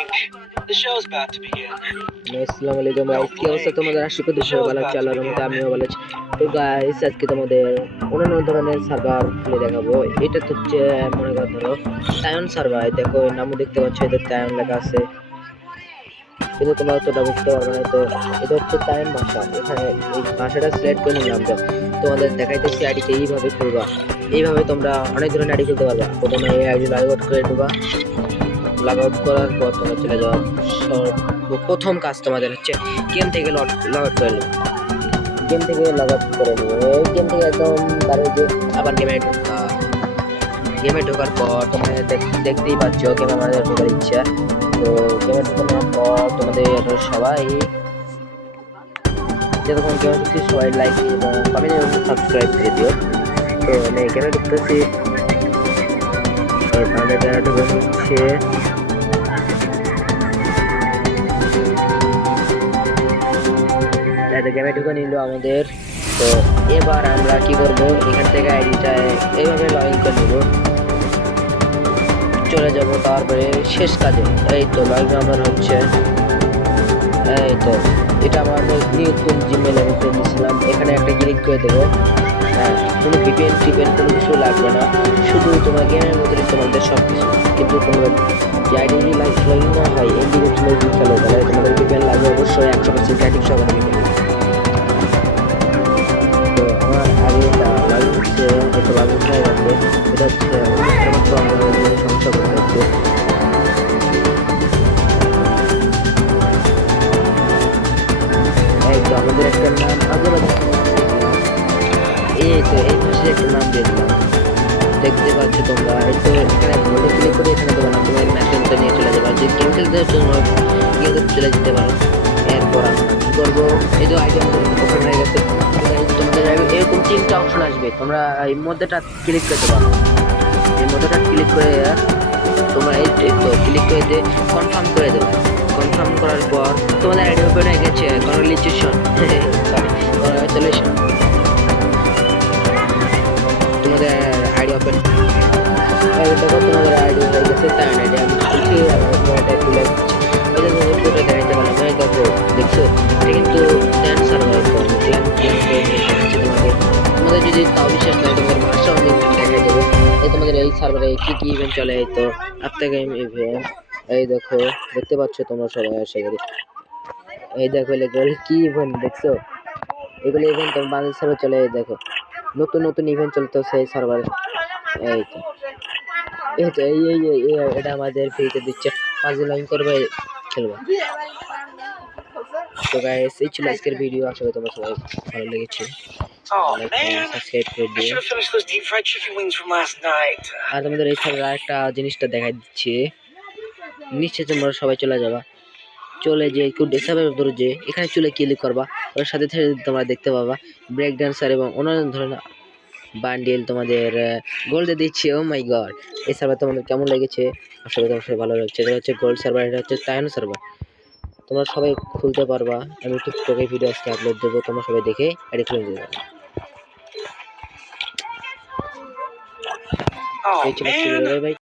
আসসালামু আলাইকুম গাইস, কি অবস্থা তোমাদের? আশা করি সবাই ভালো আছো, আল্লাহর রহমতে আমিও ভালো আছি। তো গাইস, আজকে তোমাদের অন্যান্য ধরনের সার্ভার খুলে দেখাবো। এটা তো হচ্ছে মনে করো ধরো টায়ন সার্ভার। দেখো নামও দেখতে পাচ্ছ, এদের টায়ন লেখা আছে, কিন্তু তোমরা অতটা বুঝতে পারবে না। তো এটা হচ্ছে টায়ন ভাষা। এখানে এই ভাষাটা সিলেক্ট করে নিলাম। তো তোমাদের দেখাইতেছি আইডিটা এইভাবে খুলবা। এইভাবে তোমরা অনেক ধরনের আইডি খুলতে পারবা। প্রথমে এই আইডি লগ আউট করে নেবা। লগ আউট করার পর তোমরা চলে যাও। প্রথম কাজ তোমাদের হচ্ছে গেম থেকে লগ আউট করে নেবে। গেম থেকে লগ আউট করে নেবে। গেম থেকে একদম তার যে আবার গেমে ঢোকার পর তোমরা দেখতেই পাচ্ছ গেমে আমাদের ঢোকার ইচ্ছা। তো গেমে ঢোকানোর পর তোমাদের সবাই যতক্ষণ গেমে ঢুকছি সবাই লাইক এবং কমেন্ট এবং সাবস্ক্রাইব করে দিও। তো আমি গেমে ঢুকতেছি। তাহলে গেমে ঢুকে নিচ্ছে। গেমে ঢুকে নিল আমাদের। তো এবার আমরা কি করব, এখান থেকে আইডিটা এইভাবে লগ ইন করে নেব। চলে যাব তারপরে শেষ কাজে। এই তো লগ ইন আমার হচ্ছে। এই তো এটা আমাদের নতুন জিমেল আমি করে দিয়েছিলাম। এখানে একটা ক্লিক করে দেবো। হ্যাঁ, কোনো ভিপিএন টিপিএন কোনো কিছু লাগবে না, শুধু তোমার গেমের মধ্যে তোমাদের সব কিছু। কিন্তু তোমরা যে আইডি লগ ইন না হয় ইন্ডিভিজুয়াল খেলো, তাহলে তোমাদের ভিপিএন লাগবে অবশ্যই 100% ক্রেডিট সহকারে ভিপিএন। তো আমার আগে লগ ইন হচ্ছে, হয়তো লগ ইন হয়ে গেছে। এটা হচ্ছে একমাত্র আমাদের সমস্যা করতে হচ্ছে। এই তো আমাদের একটা নাম আগে এই তো এই পাশে একটা নাম দেখলাম, দেখতে পাচ্ছ তোমরা। এই তো এখানে ভোটে ক্লিক করে এখানে দেবো না, তোমার ম্যাচের মধ্যে নিয়ে চলে যাবে। যে গেম খেলতে হচ্ছে তোমার গেম চলে যেতে পারো। এরপর আমরা কী করবো, এই তো আইডিয়া ওপেন হয়ে গেছে। তোমাদের এরকম 3টা অপশন আসবে, তোমরা এই মধ্যেটা ক্লিক করতে পারো। এই মধ্যেটা ক্লিক করে তোমরা এই তো ক্লিক করে দিয়ে কনফার্ম করে দেবো। কনফার্ম করার পর তোমাদের আইডি ওপেন হয়ে গেছে। কনগ্রাচুলেশন, সরি কনগ্রাচুলেশন, তোমাদের আইডি ওপেন। দেখো তোমাদের আইডি হয়ে গেছে। তাই আইডি আমি খুলছি, আমার ফোনটা খুলে দিচ্ছি। ওদের ফটো দেখাইতে পারলাম। এই দেখো, দেখছো এটা কিন্তু ড্যান্স সার্ভার। তোমাদের যদি তাও বিশ্বাস নয়, তোমাদের ভাষা আমি দেখাই দেবো। এই তোমাদের এই সার্ভারে কি কি ইভেন্ট চলে, এই তো আফটার গেম ইভেন্ট। এই দেখো, দেখতে পাচ্ছ তোমরা সবাই আশা করি। এই দেখো এগুলো কি ইভেন্ট দেখছো, এগুলো ইভেন্ট তোমার বাংলাদেশ সার্ভার চলে। দেখো নতুন নতুন ইভেন্ট চলতেছে এই সার্ভারে। এই তো এই তো এটা আমাদের ফ্রিতে দিচ্ছে। 5 লাইন করবে, খেলবো। তো গাইস, এই ছিল আজকের ভিডিও। আশা করি তোমরা সবাই ভালো লেগেছে। সাবস্ক্রাইব করে দিও। আর তোমাদের এই সার্ভারে আরেকটা জিনিসটা দেখাই দিচ্ছি। নিশ্চয়ই তোমরা সবাই চলে যাবা। চলে যে কেউ ডেস্কটপের ধরে যে এখানে চলে ক্লিক করবা, ওর সাথে সাথে তোমরা দেখতে পাবা ব্রেক ড্যান্সার এবং অন্যান্য ধরনের বান্ডেল তোমাদের গোল্ডে দিচ্ছে। ও মাই গড, এই সার্ভার তোমাদের কেমন লেগেছে? আসলে তোমার সবাই ভালো লাগছে। এটা হচ্ছে গোল্ড সার্ভার, এটা হচ্ছে টায়ন সার্ভার। তোমরা সবাই খুলতে পারবা। আমি টিকটকে ভিডিও আজকে আপলোড দেবো, তোমরা সবাই দেখে এটা খুলে দিতে পারো। এই ছিল ভাই।